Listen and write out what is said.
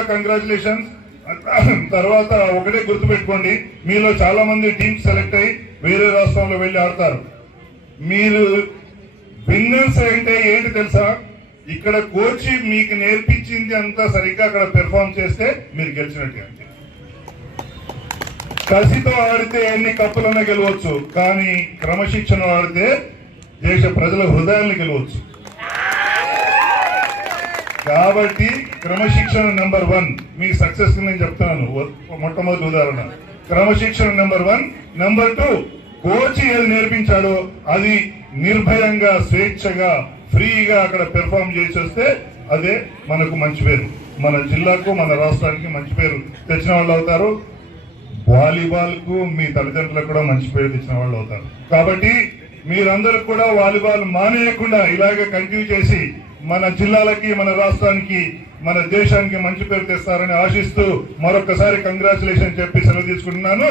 Congratulations తర్వాత ఒకటే గుర్తుపెట్టుకోండి మీలో చాలా మంది టీమ్స్ సెలెక్ట్ అయ్యి వేరే రాష్ట్రంలో వెళ్ళి ఆడతారు. మీరు విన్నర్స్ అంటే ఏంటి తెలుసా? ఇక్కడ కోచ్ మీకు నేర్పించింది అంతా సరిగ్గా అక్కడ పెర్ఫామ్ చేస్తే మీరు గెలిచినట్టే అంతే. కసితో ఆడితే ఎన్ని కప్పులన్నా గెలవచ్చు కానీ క్రమశిక్షణ ఆడితే దేశ ప్రజల హృదయాన్ని గెలవచ్చు. కాబట్టి క్రమశిక్షణ నెంబర్ వన్. మీ సక్సెస్ నేను చెప్తున్నాను. మొట్టమొదటి ఉదాహరణ. క్రమశిక్షణ నెంబర్ వన్. నెంబర్ టూ కోచి ఏది నేర్పించాడో అది నిర్భయంగా స్వేచ్ఛగా ఫ్రీగా అక్కడ పెర్ఫామ్ చేసి వస్తే అదే మనకు మంచి పేరు. మన జిల్లాకు మన రాష్ట్రానికి మంచి పేరు తెచ్చిన వాళ్ళు అవుతారు. వాలీబాల్కు మీ తల్లిదండ్రులకు కూడా మంచి పేరు తెచ్చిన వాళ్ళు అవుతారు. కాబట్టి మీరందరూ కూడా వాలీబాల్ మానేయకుండా ఇలాగే కంటిన్యూ చేసి మన జిల్లాలకి మన రాష్ట్రానికి మన దేశానికి మంచి పేరు తెస్తారని ఆశిస్తూ మరొకసారి కంగ్రాచులేషన్ చెప్పి సెలవు తీసుకుంటున్నాను.